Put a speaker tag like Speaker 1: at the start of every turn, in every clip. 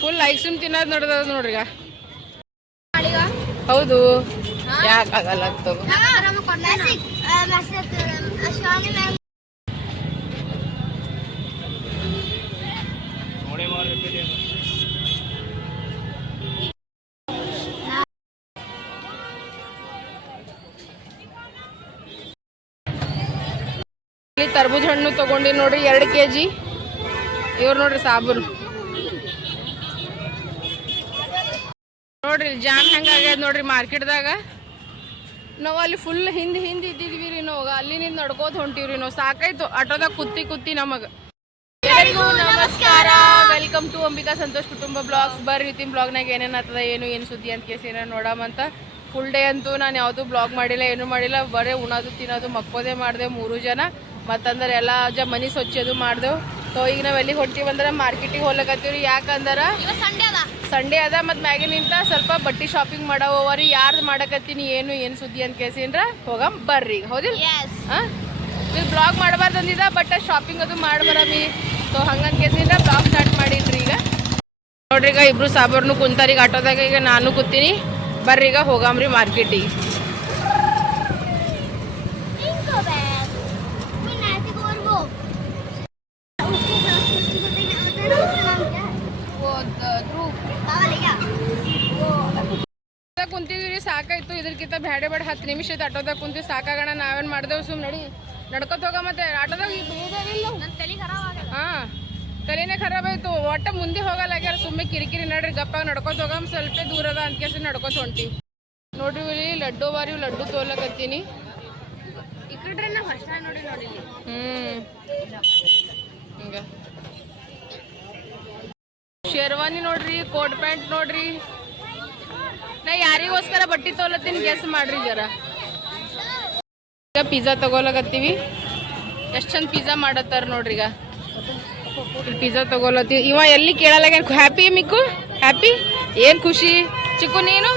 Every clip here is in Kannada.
Speaker 1: ಫುಲ್ ಐಸ್ ಕ್ರೀಮ್ ತಿನ್ನೋದು ನೋಡ್ದ ನೋಡ್ರಿ ಈಗ. ಹೌದು. ಯಾಕೆ ಆಗಲ್ಲ ಇಲ್ಲಿ ತರ್ಬೂಜ ಹಣ್ಣು ತಗೊಂಡಿ ನೋಡ್ರಿ ಎರಡು ಕೆ ಜಿ ಇವ್ರು ನೋಡ್ರಿ ಸಾಬೂನು. ನೋಡ್ರಿ, ಜಾಮ್ ಹೆಂಗಾಗ್ಯದ ನೋಡ್ರಿ ಮಾರ್ಕೆಟ್ದಾಗ. ನಾವು ಅಲ್ಲಿ ಫುಲ್ ಹಿಂದೆ ಹಿಂದೆ ಇದ್ದಿದ್ವಿ ರೀ ನಾವು ಅಲ್ಲಿನಿಂದ ನಡ್ಕೋತ ಹೊಂಟಿವ್ರಿ ನಾವು. ಸಾಕಾಯ್ತು, ಆಟೋದಾಗ ಕುತ್ತಿ ಕುತ್ತಿ ನಮಗ. ನಮಸ್ಕಾರ. ವೆಲ್ಕಮ್ ಟು ಅಂಬಿಕಾ ಸಂತೋಷ್ ಕುಟುಂಬ ಬ್ಲಾಗ್ಸ್. ಬರ್ರಿ ಇವತ್ತಿನ ಬ್ಲಾಗ್ನಾಗ ಏನೇನು ಆಗ್ತದ, ಏನು ಏನು ಸುದ್ದಿ ಅಂತ ಕೇಸಿ ಏನೋ ನೋಡಮಂತ ಫುಲ್ ಡೇ ಅಂತೂ ನಾನು ಯಾವುದು ಬ್ಲಾಗ್ ಮಾಡಿಲ್ಲ, ಏನು ಮಾಡಿಲ್ಲ. ಬರೇ ಉಣೋದು, ತಿನ್ನೋದು, ಮಕ್ಕೋದೇ ಮಾಡ್ದೆ ಮೂರು ಜನ. ಮತ್ತಂದ್ರೆ ಎಲ್ಲ ಜ ಮನೆ ಸ್ವಚ್ಛದು ಮಾಡ್ದೆವು. ಸೊ ಈಗ ನಾವು ಎಲ್ಲಿಗೆ ಹೊಂಟಿವಂದ್ರೆ ಮಾರ್ಕೆಟಿಗೆ ಹೋಗ್ಲಕತ್ತೀವಿ ಯಾಕಂದ್ರೆ ಸಂಡೇ ಅದ. ಮತ್ತು ಮ್ಯಾಗಿನಿಂದ ಸ್ವಲ್ಪ ಬಟ್ಟೆ ಶಾಪಿಂಗ್ ಮಾಡವರಿ ಯಾರ್ದು ಮಾಡಕತ್ತೀನಿ ಏನು ಏನು ಸುದ್ದಿ ಅಂತ ಕೇಸಿಂದ್ರ ಹೋಗಮ್ ಬರ್ರಿ. ಹೌದಿಲ್ಲ ಹಾಂ? ನೀವು ಬ್ಲಾಗ್ ಮಾಡಬಾರ್ದು ಅಂದಿದ್ದ ಬಟ್ ಶಾಪಿಂಗ್ ಅದು ಮಾಡ್ಬರಮಿ ಸೊ ಹಂಗಂತ ಕೇಸಿಂದ್ರ ಬ್ಲಾಗ್ ಸ್ಟಾರ್ಟ್ ಮಾಡಿದ್ರಿ ಈಗ. ನೋಡ್ರಿ ಈಗ ಇಬ್ರು ಸಾಬರ್ನು ಕುಂತಾರೀಗ ಆಟೋದಾಗ ಈಗ ನಾನು ಕೂತೀನಿ. ಬರ್ರಿ ಈಗ ಹೋಗಮ್ರಿ ಮಾರ್ಕೆಟಿಗೆ ಇದಕ್ಕಿಂತ ಬೇಡ ಬೇಡ ಹತ್ತು ನಿಮಿಷ ಐತೆ ಆಟೋದಾಗ ಕುಂತೀವಿ ಸಾಕಾಗೋಣ ನಾವೇನು ಮಾಡ್ದೇವು ಸುಮ್ಮನೆ ನಡಿ. ನಡ್ಕೊತ ಹೋಗ ಮತ್ತೆ ಆಟೋದಾಗ ಹಾ ತಲೆನೇ ಖರಾಬ್ ಆಯ್ತು. ಒಟ್ಟ ಮುಂದೆ ಹೋಗಲ್ಲ ಆಗ್ಯಾರ ಸುಮ್ಮನೆ ಕಿರಿಕಿರಿ ನಡ್ರಿ ಗಪ್ಪಾಗ ನಡ್ಕೊತ ಹೋಗಮ್ ಸ್ವಲ್ಪ ದೂರ ಅದ ಅಂತ ನಡ್ಕೊತ ಹೊಂಟಿವಿ ನೋಡ್ರಿ ಇಲ್ಲಿ ಲಡ್ಡು ಬಾರಿ ಲಡ್ಡು ತೋಲಕತ್ತೀನಿ. ಹಿಂಗ. ಶೇರ್ವಾನಿ ನೋಡ್ರಿ ಕೋಟ್ ಪ್ಯಾಂಟ್ ನೋಡ್ರಿ. ನಾ ಯಾರಿಗೋಸ್ಕರ ಬಟ್ಟೆ ತೋಲತ್ತಿನ ಗೆಸ್ ಮಾಡ್ರಿ ಜರ. ಈಗ ಪಿಜ್ಜಾ ತಗೊಳಕತ್ತೀವಿ. ಎಷ್ಟು ಚಂದ ಪಿಜ್ಜಾ ಮಾಡತ್ತಾರ ನೋಡ್ರಿ ಈಗ. ಪಿಜ್ಜಾ ತಗೋಲತ್ತೀವಿ ಇವ ಎಲ್ಲಿ ಕೇಳಲಾಗ ಹ್ಯಾಪಿ ಮಿಕ್ಕು? ಹ್ಯಾಪಿ ಏನ್ ಖುಷಿ? ಚಿಕ್ಕು ನೀನು?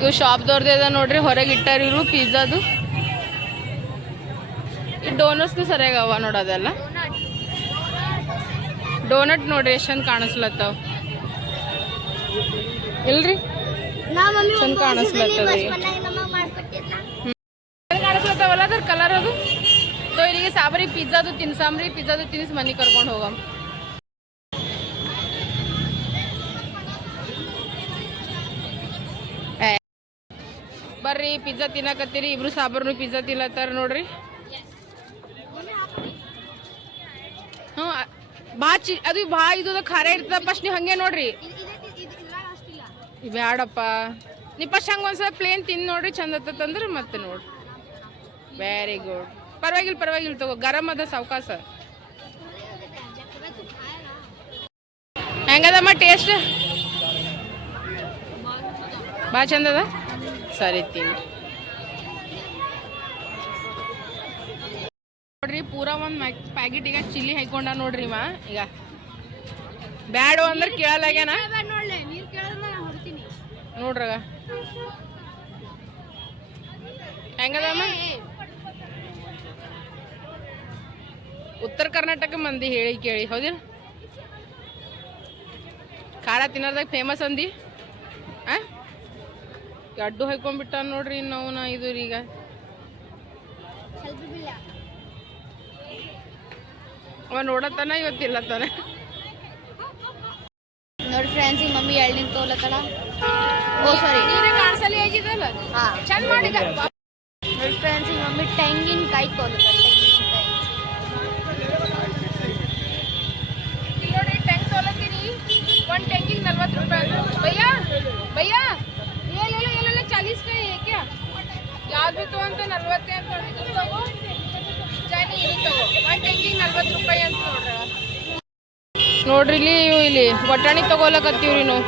Speaker 1: ಇವು ಶಾಪ್ದವ್ರದ್ದು ಅದ ನೋಡ್ರಿ, ಹೊರಗೆ ಇಟ್ಟಾರ ಇವರು ಪಿಜ್ಜಾದು ಈ ಡೋನಟ್ಸ್ನು ಸರಿಯಾಗಿ ಅವ ನೋಡೋದೆಲ್ಲ ಡೋನಟ್ ನೋಡ್ರಿ ಎಷ್ಟು ಚಂದ ಕಾಣಿಸ್ಲತ್ತಾವ. ಇಲ್ರಿ ಚಂದ ಕಾಣಿಸ್ಲತ್ತದ ಕಾಣಿಸ್ಲತ್ತಾವಲ್ಲ ಅದ್ರ ಕಲರ್ ಅದು? ಸೊ ಇಲ್ಲಿಗೆ ಸಾಬರಿ ಪಿಜ್ಜಾದು ತಿನ್ಸಾಮ್ರಿ ಪಿಜ್ಜಾದು ತಿನ್ನಿಸಿ ಮನೆಗೆ ಕರ್ಕೊಂಡು ಹೋಗಮ್. ಬರ್ರಿ ಪಿಜ್ಜಾ ತಿನ್ನಕತ್ತೀರಿ ಇಬ್ರು ಸಾಬರ್ನು ಪಿಜ್ಜಾ ತಿನ್ಲತ್ತಾರ ನೋಡ್ರಿ. ಹ್ಞೂ ಭಾಳ ಚಿ ಅದು ಭಾಳ ಇದು ಖಾರ ಇರ್ತದ ಫಸ್ಟ್ ನೀವು ಹಂಗೆ ನೋಡ್ರಿ. ಬ್ಯಾಡಪ್ಪ. ನೀ ಫಸ್ಟ್ ಹಂಗೆ ಒಂದ್ಸಲ ಪ್ಲೇನ್ ತಿಂದು ನೋಡ್ರಿ, ಚಂದ ಆತಂದ್ರೆ ಮತ್ತೆ ನೋಡ್ರಿ ವೆರಿ ಗುಡ್ ಪರವಾಗಿಲ್ಲ ಪರವಾಗಿಲ್ಲ ತಗೋ, ಗರಮ್ ಅದ ಸಾವಕಾಶ ಹೆಂಗದಮ್ಮ ಟೇಸ್ಟ್ ಬಾ ಚಂದದ? ಸರಿ ತಿನ್ನಿ. ನೋಡ್ರಿ, ಪೂರ ಒಂದು ಪ್ಯಾಕೆಟ್ ಈಗ ಚಿಲ್ಲಿ ಹಾಕೊಂಡ ನೋಡ್ರಿ ಇವ. ಈಗ ಬ್ಯಾಡು ಅಂದ್ರೆ ಕೇಳಲಾಗ್ಯಾನ ನೋಡ್ರಗ. ಹೆಂಗದಮ್ಮ? ಉತ್ತರ ಕರ್ನಾಟಕ ಮಂದಿ ಹೇಳಿ ಕೇಳಿ, ಹೌದಿಲ್ಲ? ಖಾರ ತಿನ್ನೋದಾಗ ಫೇಮಸ್ ಅಂದಿ? ಅಡ್ಡು ಹಾಕೊಂಡ್ಬಿಟ್ಟ ನೋಡ್ರಿ ನಾವು ಇದು ಈಗ ಅವ ನೋಡತ್ತಾನ ತಾನೆ
Speaker 2: ನೋಡಿ ಫ್ರೆಂಡ್ಸ್ ಈಗ ಮಮ್ಮಿ ಎಳ್ಳಿನ ತೋಲತ್ತಳ. ಓ ಸಾರಿ
Speaker 1: ಕಾಣಿಸಲಿ ಆಗಿದಲ್ಲ
Speaker 2: ಹಾ.
Speaker 1: ಚಂದ ಮಾಡಿದ
Speaker 2: ಫ್ರೆಂಡ್ಸ್ ಮಮ್ಮಿ ತೆಂಗಿನಕಾಯಿ ತೋಲತ್ತಳ ತೆಂಗಿನಕಾಯಿ
Speaker 1: ಇಲ್ಲಿ ನೋಡ್ರಿ ಟೆಂಗ್ ತೊಲತ್ತೀನಿ ಒಂದು ಟೆಂಗಿಗೆ ನಲ್ವತ್ತು ರೂಪಾಯಿ ಭಯ್ಯ ಭಯ್ಯ. ಏಳೆಲ್ಲ ಇಲ್ಲ ಚಾಲೀಸ್ ಕೈ ಏಕ್ಯಾ ಯಾವ್ದು ಬಿತ್ತು ಅಂತ ನಲ್ವತ್ತೇ ಅಂತ ಇದು ತಗೋ. ಜಾನಿ ಇದು ತಗೋ. ಒಂದು ಟೆಂಗಿಗೆ ನಲ್ವತ್ತು ರೂಪಾಯಿ ಅಂತ ನೋಡ್ರಿ. ನೋಡ್ರಿ ಇಲ್ಲಿ ಇವು ಇಲ್ಲಿ. ಬಟಾಣಿ ತಗೋಲಕತ್ತೀವ್ರಿ ನಾವು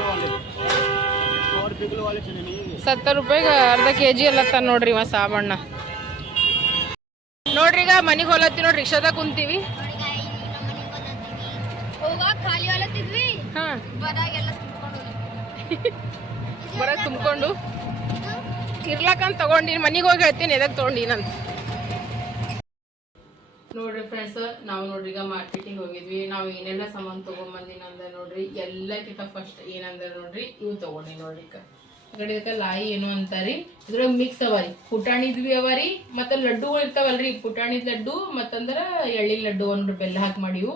Speaker 1: ಸತ್ತರ ರೂಪಾಯಿಗೆ ಅರ್ಧ ಕೆ ಜಿ ಎಲ್ಲ ತಂದು ನೋಡ್ರಿ ಇವ ಸಾಬಣ್ಣ ನೋಡ್ರಿ ಈಗ ಮನೆಗೆ ಹೋಲತ್ತಿ ನೋಡ್ರಿ ರಿಕ್ಷಾದಾಗ ಕುಂತೀವಿ. ಬರ ತುಂಬಿಕೊಂಡು ಇರ್ಲಕ್ಕಂತ ತಗೊಂಡಿನಿ ಮನೆಗೆ ಹೋಗಿ ಹೇಳ್ತೀನಿ ಎದಕ್ಕೆ ತೊಗೊಂಡಿನಂತ ನೋಡ್ರಿ ಫ್ರೆಂಡ್ಸ್ ನಾವು ನೋಡ್ರಿ ಈಗ ಮಾರ್ಕೆಟಿಂಗ್ ಹೋಗಿದ್ವಿ. ನಾವು ಏನೆಲ್ಲ ಸಾಮಾನು ತಗೊಂಬಂದಿನ ಅಂದ್ರೆ ನೋಡ್ರಿ ಎಲ್ಲಕ್ಕಿಂತ ಫಸ್ಟ್ ಏನಂದ್ರೆ ನೋಡ್ರಿ ಇವು ತಗೊಂಡಿ ನೋಡ್ರಿ ಕಡೆ ಇದಕ್ಕೆ ಲಾಯಿ ಏನು ಅಂತಾರಿ. ಇದ್ರೊಳಗೆ ಮಿಕ್ಸ್ ಅವ ರೀ ಪುಟಾಣಿದ್ವಿ ಅವ ರೀ ಮತ್ತೆ ಲಡ್ಡುಗಳು ಇರ್ತಾವಲ್ರಿ. ಪುಟಾಣಿದ ಲಡ್ಡು, ಮತ್ತಂದ್ರೆ ಎಳ್ಳಿನ ಲಡ್ಡು ಒಂದು ಬೆಲ್ಲ ಹಾಕಿ ಮಾಡಿವು.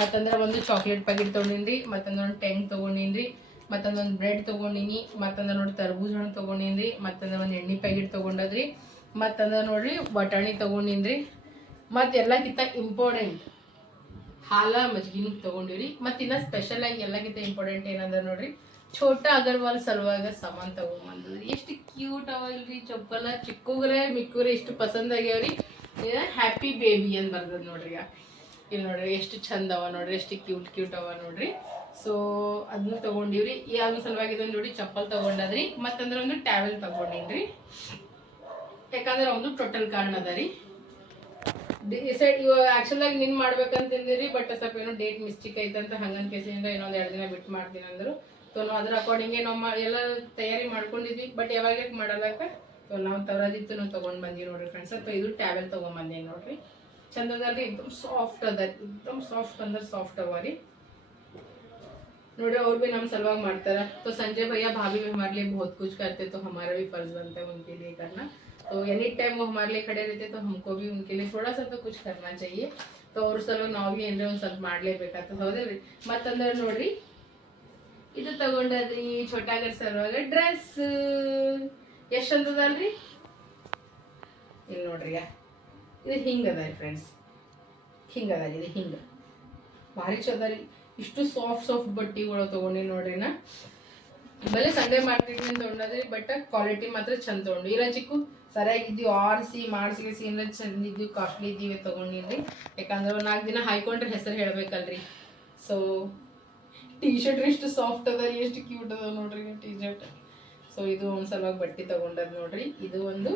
Speaker 1: ಮತ್ತಂದ್ರೆ ಒಂದು ಚಾಕ್ಲೇಟ್ ಪ್ಯಾಕೆಟ್ ತೊಗೊಂಡಿನ್ರಿ, ಮತ್ತಂದ್ರ ಒಂದು ಟೆಂಗ್ ತೊಗೊಂಡಿನ್ರಿ ಮತ್ತೊಂದು ಒಂದು ಬ್ರೆಡ್ ತೊಗೊಂಡಿನಿ, ಮತ್ತಂದ್ರೆ ನೋಡಿ ತರ್ಬೂಜ ಹಣ್ಣು ತೊಗೊಂಡಿನ್ರಿ, ಮತ್ತಂದ್ರ ಒಂದು ಎಣ್ಣೆ ಪ್ಯಾಕೆಟ್ ತೊಗೊಂಡದ್ರಿ, ಮತ್ತಂದ್ರೆ ನೋಡ್ರಿ ಬಟಾಣಿ ತೊಗೊಂಡಿನ್ರಿ. ಮತ್ತು ಎಲ್ಲಕ್ಕಿಂತ ಇಂಪಾರ್ಟೆಂಟ್ ಹಾಲ ಮಜ್ಗಿನ ತಗೊಂಡಿವ್ರಿ. ಮತ್ತೆ ಮತ್ತು ಸ್ಪೆಷಲ್ ಆಗಿ ಎಲ್ಲಕ್ಕಿಂತ ಇಂಪಾರ್ಟೆಂಟ್ ಏನಂದ್ರೆ ನೋಡ್ರಿ ಛೋಟಾ ಅಗರ್ವಾಲ್ ಸಲುವಾಗ ಸಾಮಾನ್ ತಗೊಂಬಂದ್ರಿ ಎಷ್ಟು ಕ್ಯೂಟ್ ಅವಲ್ರಿ, ಚಪ್ಪಲ, ಚಿಕ್ಕಗ್ರೆ, ಮಿಕ್ಕುಗ್ರೆ ಎಷ್ಟು ಪಸಂದ್ ಆಗ್ಯಾವ್ರಿ. ಹ್ಯಾಪಿ ಬೇಬಿ ಅಂತ ಬರ್ದದ್ ನೋಡ್ರಿ. ಇಲ್ಲಿ ನೋಡ್ರಿ, ಎಷ್ಟು ಚಂದ ಅವ ನೋಡ್ರಿ, ಎಷ್ಟು ಕ್ಯೂಟ್ ಕ್ಯೂಟ್ ಅವ ನೋಡ್ರಿ. ಸೊ ಅದನ್ನ ತಗೊಂಡಿವ್ರಿ. ಯಾವ ಸಲುವಾಗಿ ಇದೊಂದು ನೋಡಿ ಚಪ್ಪಲ್ ತಗೊಂಡದ್ರಿ. ಮತ್ತಂದ್ರ ಒಂದು ಟ್ಯಾವೆಲ್ ತಗೊಂಡಿನ್ರಿ. ಯಾಕಂದ್ರೆ ಒಂದು ಟೋಟಲ್ ಕಾರಣ ಅದ ರೀ. ಡಿಸೈಡ್ ಇವಾಗ ಆಕ್ಚುಲ್ ಆಗಿ ನಿನ್ ಮಾಡ್ಬೇಕಂತಿದ್ದೀರಿ ಬಟ್ ಸ್ವಲ್ಪ ಏನೋ ಡೇಟ್ ಮಿಸ್ಟೇಕ್ ಐತಂತ ಹಂಗನ್ ಕೇಸಿಂದ ಇನ್ನೊಂದು ಎರಡು ದಿನ ಬಿಟ್ಟು ಮಾಡ್ತೀನಿ ಅಂದ್ರು ಸೊ ನಾವು ಅದ್ರ ಅಕಾರ್ಡಿಂಗೆ ನಾವು ಮಾ- ಎಲ್ಲ ತಯಾರಿ ಮಾಡ್ಕೊಂಡಿದ್ವಿ ಬಟ್ ಯಾವಾಗ ಮಾಡಲಕ್ಕ ಸೊ ನಾವು ತರದಿತ್ತು ನಾವು ತಗೊಂಡ್ ಬಂದಿವಿ ನೋಡ್ರಿ ಫ್ರೆಂಡ್ಸ್ ಅಥವಾ ಇದು ಟ್ಯಾವೆಲ್ ತಗೊಂಡ್ ಬಂದೀನಿ ನೋಡ್ರಿ ಚಂದ ಅದ ರೀ एकदम ಸಾಫ್ಟ್ ಅದ एकदम ಸಾಫ್ಟ್ ಅಂದ್ರೆ ಸಾಫ್ಟ್ ಅವ ರೀ ನೋಡ್ರಿ ಅವ್ರು भी ನಮ್ಮ सलवाग ಮಾಡ್ತಾರ तो संजय भैया भाभी भी हमारे लिए बहुत कुछ करते तो हमारा भी फर्ज बनता है उनके लिए करना तो एनी टाइम वो हमारे लिए खड़े रहते तो हमको भी उनके लिए थोड़ा सा तो कुछ करना चाहिए तो ಅವ್ರ ಸಲುವಾಗಿ ನಾವು ಭೀ ಏನ್ರಿ ಒಂದು ಸ್ವಲ್ಪ ಮಾಡ್ಲೇಬೇಕಾಗ್ತದೆ ಹೌದಲ್ರಿ ಮತ್ತಂದ್ರೆ ನೋಡ್ರಿ ಇದು ತಗೊಂಡದ್ರಿ ಛೋಟಾಗರ್ ಸಲುವಾಗ ಡ್ರೆಸ್ ಎಷ್ಟಂತದಲ್ರಿ ಇಲ್ಲಿ ನೋಡ್ರಿ. ಇದು ಹಿಂಗೆ ರೀ ಫ್ರೆಂಡ್ಸ್ ಹಿಂಗೆ ಇದು ಹಿಂಗ. ಭಾರಿ ಚಂದ ಇಷ್ಟು ಸಾಫ್ಟ್ ಸಾಫ್ಟ್ ಬಟ್ಟಿಗಳು ತಗೊಂಡಿ ನೋಡ್ರಿ ನಾ. ಬಲ್ಲಿ ಸಂಡೇ ಮಾರ್ಕೆಟ್ನಿಂದ ತಗೊಂಡದ್ರಿ ಬಟ್ ಕ್ವಾಲಿಟಿ ಮಾತ್ರ ಚಂದ ತಗೊಂಡು ಇಲ್ಲ ಚಿಕ್ಕು ಸರಿಯಾಗಿದ್ದೀವಿ ಆರಿಸಿ ಮಾಡಿಸಿ ಏನಾರ ಚಂದ ಇದ್ದೀವಿ ಕಾಸ್ಟ್ಲಿ ಇದ್ದೀವಿ ತಗೊಂಡಿನ್ರಿ ಯಾಕಂದ್ರೆ ನಾಲ್ಕು ದಿನ ಹಾಯ್ಕೊಂಡ್ರೆ ಹೆಸರು ಹೇಳಬೇಕಲ್ರಿ. ಸೊ ಟೀ ಶರ್ಟ್ ಎಷ್ಟು ಸಾಫ್ಟ್ ಅದ ಎಷ್ಟು ಕ್ಯೂಟ್ ಅದ ನೋಡ್ರಿ ಟೀ ಶರ್ಟ್ ಸೊ ಇದು ಒಂದು ಸಲುವಾಗಿ ಬಟ್ಟೆ ತಗೊಂಡದ್ ನೋಡ್ರಿ. ಇದು ಒಂದು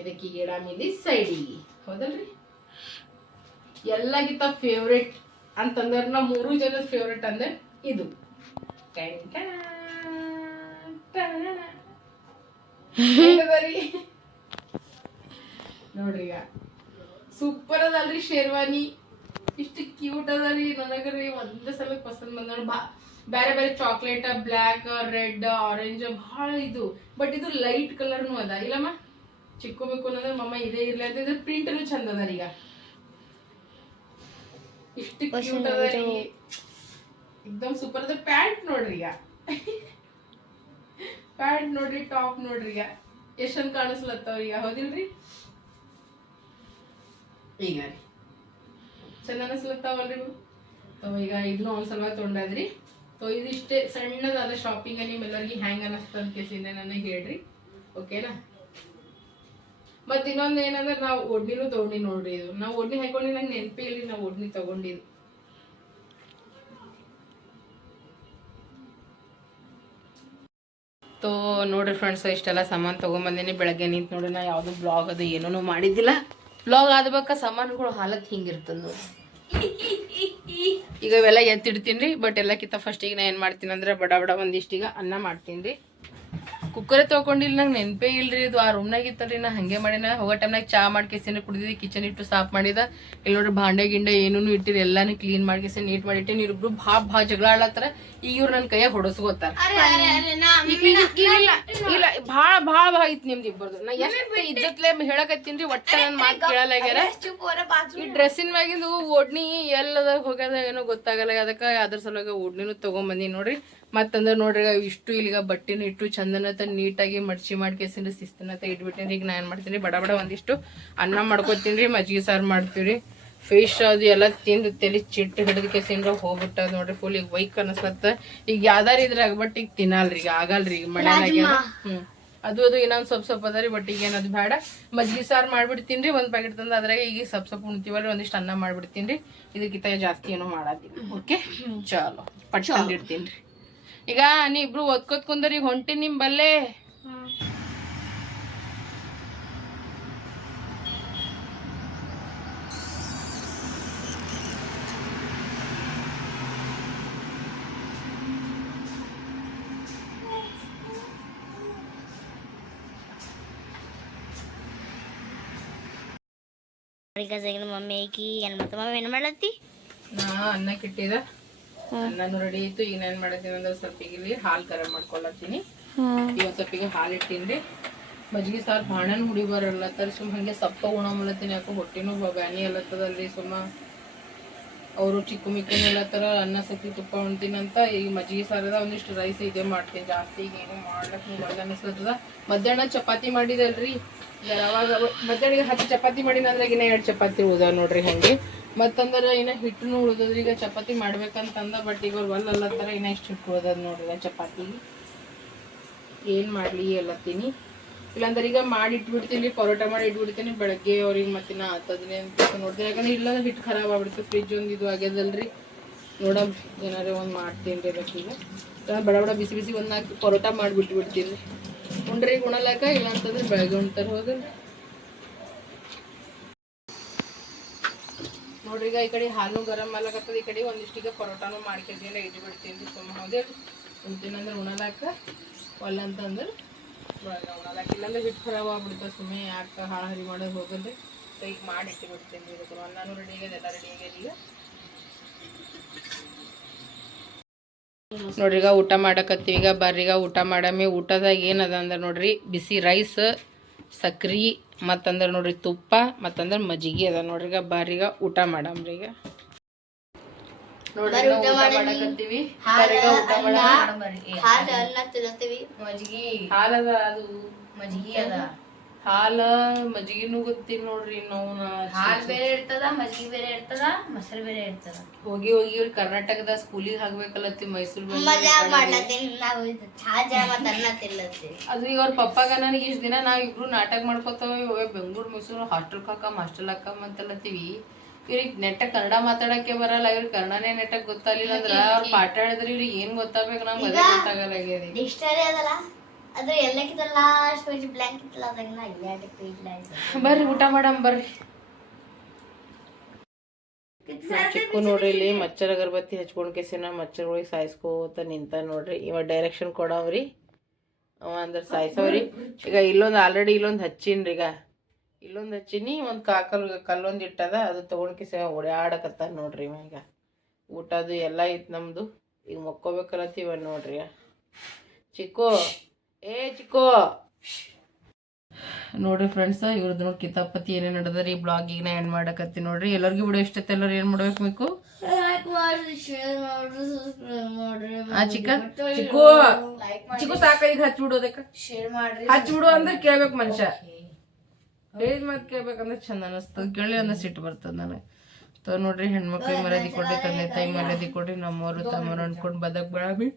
Speaker 1: ಇದಕ್ಕೆ ಗಿಡ ಮಿಲಿ ಸೈಡಿಗೆ ಹೌದಲ್ರಿ? ಎಲ್ಲಗಿಂತ ಫೇವ್ರೆಟ್ ಅಂತಂದ್ರೆ ನಾ ಮೂರು ಜನದ ಫೇವ್ರೆಟ್ ಅಂದ್ರೆ ಇದು? ನೋಡ್ರಿ ಈಗ. ಸೂಪರ್ ಅದಲ್ರಿ ಶೇರ್ವಾನಿ. ಇಷ್ಟು ಕ್ಯೂಟ್ ಅದ ರೀ. ನನಗ್ರಿ ಒಂದೇ ಸಲ ಪಸಂದ್ ಬಂದ ಬಾ ಬೇರೆ ಬೇರೆ ಚಾಕ್ಲೇಟ್ ಬ್ಲ್ಯಾಕ್ ರೆಡ್ ಆರೆಂಜ್ ಭಾಳ ಇದು. ಬಟ್ ಇದು ಲೈಟ್ ಕಲರ್ನು ಅದ. ಇಲ್ಲಮ್ಮ ಚಿಕ್ಕು ಬೇಕು ಅಂದ್ರೆ ಮಮ್ಮ ಇದೇ ಇರ್ಲಿ ಅಂತ ಇದ್ರ ಪ್ರಿಂಟ್ನು ಚಂದ ಅದ ರೀ ಈಗ. ಇಷ್ಟು ಕ್ಯೂಟ್ ಅದ ರೀ. ಎಕ್ದಮ್ ಸೂಪರ್ ಅದ. ಪ್ಯಾಂಟ್ ನೋಡ್ರಿ ಈಗ. ಪ್ಯಾಂಟ್ ನೋಡ್ರಿ ಟಾಪ್ ನೋಡ್ರಿ ಈಗ. ಎಷ್ಟೊಂದು ಕಾಣಿಸ್ಲತ್ತವ ಈಗ. ಹೌದಿಲ್ರಿ? ಈಗ ರೀ. ಚಂದ ಅನಿಸ್ಲತ್ತಾವಲ್ರಿ ತೋ, ಈಗ ಇದನ್ನ ಒಂದ್ಸಲ ತೊಗೊಂಡದ್ರಿ ಸೊ ಇದಿಷ್ಟೇ ಸಣ್ಣದಾದ ಶಾಪಿಂಗ್ ನಿಮ್ಮೆಲ್ಲರಿಗೆ ಹ್ಯಾಂಗ್ ಅನ್ನಿಸ್ತದ ಕೇಸಿಂದ ನನಗೆ ಹೇಳ್ರಿ. ಓಕೆನಾ ಮತ್ತೆ ಇನ್ನೊಂದು ಏನಂದ್ರೆ ನಾವು ಒಡ್ನಿನೂ ತೊಗೊಂಡಿ ನೋಡ್ರಿ ಇದು. ನಾವು ಒಡ್ನಿ ಹಾಕೊಂಡಿ ನಂಗೆ ನೆನಪೇ ಇಲ್ಲ ನಾವು ಒಡ್ನಿ ತಗೊಂಡಿದ್ದು. ತೋ, ನೋಡ್ರಿ ಫ್ರೆಂಡ್ಸ್ ಇಷ್ಟೆಲ್ಲ ಸಾಮಾನು ತೊಗೊಂಬಂದಿನಿ ಬೆಳಗ್ಗೆ ನಿಂತು ನೋಡಿ, ನಾ ಯಾವುದು ಬ್ಲಾಗ್ ಅದು ಏನೂ ಮಾಡಿದ್ದಿಲ್ಲ. ಬ್ಲಾಗ್ ಆದ್ಬೇಕ ಸಾಮಾನುಗಳು ಹಾಲತ್ ಹಿಂಗಿರ್ತದ ನೋಡಿ. ಈಗ ಇವೆಲ್ಲ ಎತ್ತಿಡ್ತೀನಿ ರೀ ಬಟ್ ಎಲ್ಲಕ್ಕಿಂತ ಫಸ್ಟ್ ಈಗ ನಾ ಏನು ಮಾಡ್ತೀನಿ ಅಂದ್ರೆ ಬಡ ಬಡ ಒಂದಿಷ್ಟು ಈಗ ಅನ್ನ ಮಾಡ್ತೀನಿ ರೀ ಕುಕ್ಕರೇ ತೊಗೊಂಡಿಲ್ಲ, ನಂಗೆ ನೆನಪೇ ಇಲ್ರಿ ಇದು. ಆ ರೂಮ್ನಾಗ ಇತ್ತಲ್ರಿ, ನಾ ಹಂಗೆ ಮಾಡಿನ. ಹೋಗೋ ಟೈಮ್ನಾಗ ಚಾ ಮಾಡ್ಕೇಸಿನ, ಕುಡಿದಿದ್ದೆ ಕಿಚನ್ ಇಟ್ಟು ಸಾಫ್ ಮಾಡಿದ. ಇಲ್ಲಿ ನೋಡ್ರಿ ಭಾಂಡೆ ಗಿಂಡೆ ಏನೂ ಇಟ್ಟಿರಿ, ಎಲ್ಲಾನು ಕ್ಲೀನ್ ಮಾಡ್ಕೇಸಿ ನೀಟ್ ಮಾಡಿಟ್ಟಿನಿ. ಇವ್ರಿಬ್ರು ಭಾ ಭಾ ಜಗಳ ಆಡ್ಲತ್ತಾರ. ಈಗ ಇವ್ರು ನನ್ನ ಕೈಯಾಗ ಹೊಡಸ್ಕೋತಾರ. ಇಲ್ಲ ಇಲ್ಲ ಭಾಳ ಭಾಳ ಭಾಳ ಐತಿ ನಿಮ್ದು ಇಬ್ಬರದು. ನಾ ಎಷ್ಟು ಇಜ್ಜತ್ಲೆ ಹೇಳಕತ್ತೀನಿ ಒಟ್ಟ ನನ್ನ ಮಾತು ಕೇಳಲಾಗ್ಯಾರ ಈ ಡ್ರೆಸ್ಸಿನ ಮ್ಯಾಗಿಂದು ಓಡ್ನಿ ಎಲ್ಲದ ಹೋಗ್ಯದ ಏನೋ ಗೊತ್ತಾಗಲ್ಲ ಅದಕ್ಕೆ ಅದ್ರ ಸಲುವಾಗ ಓಡ್ನಿನೂ ತಗೊಂಬಂದಿ ನೋಡ್ರಿ. ಮತ್ತಂದ್ರೆ ನೋಡ್ರಿ ಇಷ್ಟು ಇಲ್ಲಿಗ ಬಟ್ಟೆನ ಇಟ್ಟು ಚಂದನತ ನೀಟಾಗಿ ಮಡ್ಚಿ ಮಾಡ್ಕೇಸಿಂದ ಶಿಸ್ತನತ ಇಟ್ಬಿಟ್ಟಿನಿ. ಈಗ ನಾ ಏನು ಮಾಡ್ತೀನಿ ಬಡ ಬಡ ಒಂದಿಷ್ಟು ಅನ್ನ ಮಾಡ್ಕೊತೀನಿ ರೀ ಮಜ್ಜಿಗೆ ಸಾರು ಮಾಡ್ತೀವಿ ರೀ. ಫಿಶ್ ಅದು ಎಲ್ಲ ತಿಂದು ತಲೆ ಚಿಟ್ಟು ಹಿಡಿದ ಕೇಸಿಂದ ಹೋಗ್ಬಿಟ್ಟದ ನೋಡ್ರಿ ಫುಲ್ ಈಗ ವೈಕ್ ಅನಸ್ಲತ್ತ. ಈಗ ಯಾವ್ದಾರ ಇದ್ರಾಗ ಬಟ್ ಈಗ ತಿನ್ನಲ್ರಿ ಈಗ ಆಗಲ್ರಿ ಈಗ ಮಳೆ ಹ್ಮ್. ಅದು ಅದು ಇನ್ನೊಂದು ಸ್ವಲ್ಪ ಸ್ವಲ್ಪ ಅದರಿ ಬಟ್ ಈಗ ಏನದು ಬೇಡ ಮಜ್ಜಿಗೆ ಸಾರು ಮಾಡ್ಬಿಡ್ತೀನಿ ಒಂದು ಪ್ಯಾಕೆಟ್ ತಂದ ಅದ್ರಾಗ ಈಗ ಸ್ವಲ್ಪ ಸ್ವಲ್ಪ ಉಣ್ತೀವಲ್ರಿ ಒಂದಿಷ್ಟು ಅನ್ನ ಮಾಡ್ಬಿಡ್ತೀನಿ ಇದಕ್ಕಿಂತ ಜಾಸ್ತಿ ಏನೂ ಮಾಡೋದಿಲ್ಲ. ಓಕೆ ಚಲೋ. ಪಟ್ಕೊಂಡು ಇಡ್ತೀನಿ ರೀ. ಈಗ ನೀ ಇಬ್ರು ಓದ್ಕೋತ್ ಕುಂದರಿ ಹೊಂಟಿ ನಿಮ್ ಬಲ್ಲೆ
Speaker 2: ಈಗ ಮಮ್ಮಿ ಐಕಿ ಏನು ಮತ್ತೆ ಮಮ್ಮಿ ಏನು ಮಾಡತ್ತಿ
Speaker 1: ನಾ ಅನ್ನಕ್ಕೆ ಇಟ್ಟಿದ ಅನ್ನನು ರೆಡಿ ಆಯ್ತು ಈಗ ನಾನು ಮಾಡತ್ತೀನಿ ಅಂದ್ರೆ ಸ್ವಲ್ಪ ಇಲ್ಲಿ ಹಾಲು ಗರಂ ಮಾಡ್ಕೊಳತ್ತೀನಿ. ಈಗ ಸ್ವಲ್ಪ ಈಗ ಹಾಲು ಇಟ್ಟಿನ್ರಿ. ಮಜ್ಜಿಗೆ ಸಾರು ಬಾಣನ್ ಹುಡಿ ಬರಲ್ಲ ತರ ಸುಮ್ ಹಂಗೆ ಸಪ್ಪ ಉಣ ಮಾಡತ್ತೀನಿ ಯಾಕೋ ಹೊಟ್ಟಿನೂ ಬ್ಯಾನಿ ಅಲ್ಲತ್ತದಲ್ರಿ ಸುಮ್ಮ. ಅವರು ಚಿಕ್ಕು ಮಿಕ್ಕನೆಲ್ಲ ತರ ಅನ್ನ ಸಕ್ಕಿ ತುಪ್ಪ ಉಣ್ತೀನಿ ಅಂತ. ಈಗ ಮಜ್ಜಿಗೆ ಸಾರದ ಒಂದಿಷ್ಟು ರೈಸ್ ಇದೇ ಮಾಡ್ತೀನಿ ಜಾಸ್ತಿ. ಈಗ ಏನು ಮಾಡ್ಲಕ್ ಒಳ್ಳೆ ಅನಿಸ್ಲತ್ತದ. ಮಧ್ಯಾಹ್ನ ಚಪಾತಿ ಮಾಡಿದಲ್ರಿ. ಅವಾಗ ಹತ್ತು ಚಪಾತಿ ಮಾಡಿನ ಅಂದ್ರೆ ಇನ್ನ ಎರಡು ಚಪಾತಿ ಉಳ್ದ ನೋಡ್ರಿ ಹಂಗೆ. ಮತ್ತಂದ್ರ ಇನ್ನ ಹಿಟ್ಟನು ಉಳ್ದದ್ರಿ, ಈಗ ಚಪಾತಿ ಮಾಡ್ಬೇಕಂತಂದ ಬಟ್ ಈಗ ಅವ್ರು ತರ ಇನ್ನ ಇಷ್ಟು ಹಿಟ್ಟು ಉಳ್ದದ್ ನೋಡ್ರಿ ಚಪಾತಿ. ಏನ್ ಮಾಡ್ಲಿ ಎಲ್ಲತ್ತೀನಿ ಇಲ್ಲಾಂದ್ರೆ ಈಗ ಮಾಡಿ ಇಟ್ಬಿಡ್ತೀನಿ, ಪರೋಟ ಮಾಡಿ ಇಟ್ಬಿಡ್ತೀನಿ, ಬೆಳಗ್ಗೆ ಅವ್ರಿಗೆ ಮತ್ತೆ ನಾ ಅಂತ ನೋಡ್ತೀನಿ. ಯಾಕಂದ್ರೆ ಇಲ್ಲ ಹಿಟ್ಟು ಖರಾಬ್ ಆಗ್ಬಿಡುತ್ತೆ ಫ್ರಿಜ್ ಒಂದು ಇದು ಆಗ್ಯದಲ್ರಿ. ನೋಡ ಏನಾರ ಒಂದು ಮಾಡ್ತೀನಿ ರೀ ಇಲ್ಲಾಂದ್ರೆ ಬಡ ಬಡ ಬಿಸಿ ಬಿಸಿ ಒಂದ್ ನಾಲ್ಕು ಪರೋಟ ಮಾಡಿ ಬಿಟ್ಬಿಡ್ತೀನಿ ಉಂಡ್ರಿ ಉಣಲಾಕ ಇಲ್ಲ ಅಂತಂದ್ರೆ ಬೆಳಗ್ಗೆ ಉಣ್ತಾರ ಹೋದಲ್ರಿ ನೋಡ್ರಿ ಈಗ ಈ ಕಡೆ ಹಾಲು ಗರಂ ಮಾಡ್ಲಾಕತ್ತದ. ಈ ಕಡೆ ಒಂದಿಷ್ಟೀಗ ಪರೋಟಾನು ಮಾಡ್ಕೊತೀನಿ ಇಟ್ಟು ಬಿಡ್ತೀನಿ ಸುಮ್ಮ ಹೌದೇ. ಉಣ್ತೀನಂದ್ರೆ ಉಣಲಾಕ, ಒಲ್ಲ ಅಂತಂದ್ರೆ ಬೆಳಗ್ಗೆ ಉಣಲಾಕ. ಇಲ್ಲಾಂದ್ರೆ ಹಿಟ್ಟು ಖರಾಬ್ ಆಗ್ಬಿಡ್ತದೆ ಸುಮ್ಮನೆ, ಯಾಕೆ ಹಾಳು ಹರಿ ಮಾಡೋದು ಹೋಗಲ್ರಿ. ಈಗ ಮಾಡಿ ಇಟ್ಟು ಬಿಡ್ತೀನಿ ಅನ್ನನೂ ರೆಡಿ ಆಗ್ಯದ ಎಲ್ಲ ರೆಡಿ ಆಗ್ಯದ ಈಗ. ನೋಡ್ರಿ ಈಗ ಊಟ ಮಾಡಕತ್ತೀವಿ. ಈಗ ಬರ್ರಿಗ ಊಟ ಮಾಡಮಿ ಊಟದಾಗ ಏನದ ಅಂದ್ರೆ ನೋಡ್ರಿ ಬಿಸಿ ರೈಸ್ ಸಕ್ರಿ ಮತ್ತಂದ್ರೆ ನೋಡ್ರಿ ತುಪ್ಪ ಮತ್ತಂದ್ರೆ ಮಜ್ಜಿಗೆ ಅದ ನೋಡ್ರಿ. ಈಗ ಬರ್ರಿಗ ಊಟ ಮಾಡಮ್ರಿ ಈಗ. ನೋಡ್ರಿ ಊಟ ಮಾಡಕತ್ತೀವಿ. ಬರ್ರಿ ಈಗ ಊಟ.
Speaker 2: ಹಾಲು ಅನ್ನ ತಿನ್ನತ್ತೀವಿ
Speaker 3: ಮಜ್ಗಿ
Speaker 1: ಹಾಲದ ಅದು
Speaker 3: ಮಜ್ಜಿಗೆ ಅದ.
Speaker 1: ಹಾಲ ಮಜ್ಜಿಗೆನೂ ಗೊತ್ತಿಲ್ಲ ನೋಡ್ರಿ ನಾವು
Speaker 3: ಹಾಲ್ ಬೇರೆ ಇರ್ತದ ಮಜ್ಜಿಗೆ ಬೇರೆ ಇರ್ತದ ಮೊಸರು ಬೇರೆ ಇರ್ತದ.
Speaker 1: ಹೋಗಿ ಹೋಗಿ ಇವ್ರು ಕರ್ನಾಟಕದ ಸ್ಕೂಲಿಗೆ ಹಾಕ್ಬೇಕಲ್ಲತ್ತಿ ಮೈಸೂರು ಅದು ಇವ್ರ ಅವ್ರ ಪಪ್ಪಾಗ ನನಗೆ ಇಷ್ಟು ದಿನ ನಾವ್ ಇಬ್ರು ನಾಟಕ ಮಾಡ್ಕೋತಾವ ಇವಾಗ ಬೆಂಗಳೂರು ಮೈಸೂರು ಹಾಸ್ಟೆಲ್ ಹಾಕ ಹಾಸ್ಟೆಲ್ ಹಾಕ ಅಂತಲತ್ತೀವಿ. ಇವ್ರಿಗೆ ನೆಟ್ಟ ಕನ್ನಡ ಮಾತಾಡಕ್ಕೆ ಬರಲ್ಲ ಇವ್ರ ಕನ್ನಡನೇ ನೆಟ್ಟಕ್ ಗೊತ್ತಾಗ್ಲಿಲ್ಲ ಅಂದ್ರ ಅವ್ರ ಪಾಠ ಹೇಳಿದ್ರೆ ಇವ್ರಿಗೆ ಏನ್ ಗೊತ್ತಾಗ್ಬೇಕು ನಮ್ಗೆ ಅದೇ ಗೊತ್ತಾಗಲ್ಲ
Speaker 2: ಎಲ್ಲಕ್ಕಿಂತ ಲಾಸ್ಟ್ ಪೇಜ್ ಬ್ಲ್ಯಾಂಕ್ ಇತ್ತಲ್ಲ ಅದಾಗ ಪೇಜ್
Speaker 1: ಬರ್ರಿ ಊಟ ಮಾಡಮ್ ಬರ್ರಿ. ಚಿಕ್ಕು ನೋಡ್ರಿ ಇಲ್ಲಿ ಮಚ್ಚರ್ ಅಗರಬತ್ತಿ ಹಚ್ಕೊಂಡ್ ಕೇಸಿನ ಮಚ್ಚರ್ಗಳಿಗೆ ಸಾಯಿಸ್ಕೋತ ನಿಂತ ನೋಡ್ರಿ. ಇವ ಡೈರೆಕ್ಷನ್ ಕೊಡವ್ರಿ. ಅವ ಅಂದ್ರೆ ಸಾಯಿಸವ್ರಿ. ಈಗ ಇಲ್ಲೊಂದು ಆಲ್ರೆಡಿ ಇಲ್ಲೊಂದು ಹಚ್ಚಿನ್ರಿ ಈಗ. ಇಲ್ಲೊಂದು ಹಚ್ಚಿನಿ ಒಂದು ಕಾಕಲ್ ಕಲ್ಲೊಂದು ಇಟ್ಟದ ಅದು ತಗೊಂಡ್ ಕಿಸ ಓಡಾಡಕತ್ತ ನೋಡ್ರಿ ಇವ ಈಗ. ಊಟದು ಎಲ್ಲ ಇತ್ತು ನಮ್ದು. ಈಗ ಮಕ್ಕೋಬೇಕಲ್ಲತ್ತೀವ ನೋಡ್ರಿ ಚಿಕ್ಕು ಏ ಚಿಕ್ಕೋ. ನೋಡ್ರಿ ಫ್ರೆಂಡ್ಸ್ ಇವ್ರದ್ದು ನೋಡಿ ಕಿತಾಪತಿ ಏನೇನು ನಡೆದ್ರಿ ಈ ಈಗ ನಾ ಎಂಡ್ ಮಾಡಕತ್ತಿ ನೋಡ್ರಿ. ಎಲ್ಲರಿಗೂ ವಿಡಿಯೋ ಇಷ್ಟ ಎಲ್ಲರೂ ಏನು ಮಾಡ್ಬೇಕು ಬೇಕು ಆ ಚಿಕ್ಕ? ಚಿಕ್ಕು ಚಿಕ್ಕು ಸಾಕ ಈಗ ಹಚ್ಬಿಡು ಅದಕ್ಕೆ. ಹಚ್ಬಿಡು ಅಂದ್ರೆ ಕೇಳ್ಬೇಕು ಮನುಷ್ಯ. ಹೇಳಿದ ಮಾತು ಕೇಳ್ಬೇಕಂದ್ರೆ ಚಂದ ಅನಿಸ್ತದ. ಕೇಳಿ ಅಂದ್ರೆ ಸಿಟ್ಟು ಬರ್ತದ ನನಗೆ. ತೋ ನೋಡ್ರಿ ಹೆಣ್ಮಕ್ಳಿಗೆ ಮರ್ಯಾದೆ ಕೊಡ್ರಿ ತಂದೆ ತಾಯಿ ಮರ್ಯಾದೆ ಕೊಡ್ರಿ ನಮ್ಮವರು ತಮ್ಮರು ಅನ್ಕೊಂಡು ಬದಕ್
Speaker 3: ಮ್ಯಾನ್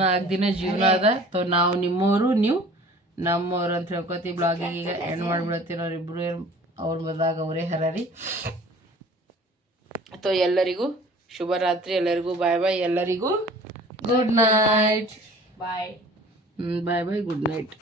Speaker 1: ನಾಲ್ಕು ದಿನ ಜೀವನ ಅದ. ತೊ ನಾವು ನಿಮ್ಮವರು ನೀವು ನಮ್ಮವ್ರು ಅಂತ ಹೇಳ್ಕೊತೀವಿ. ಬ್ಲಾಗಿಗೆ ಈಗ ಎಂಡ್ ಮಾಡ್ಬಿಡತ್ತೀವಿ ಅವ್ರಿಬ್ರು ಏನು ಅವ್ರ ಮದಾಗ ಅವರೇ ಹರರಿ. ತೊ ಎಲ್ಲರಿಗೂ ಶುಭರಾತ್ರಿ. ಎಲ್ಲರಿಗೂ ಬಾಯ್ ಬಾಯ್ ಎಲ್ಲರಿಗೂ good night
Speaker 3: bye
Speaker 1: bye bye good night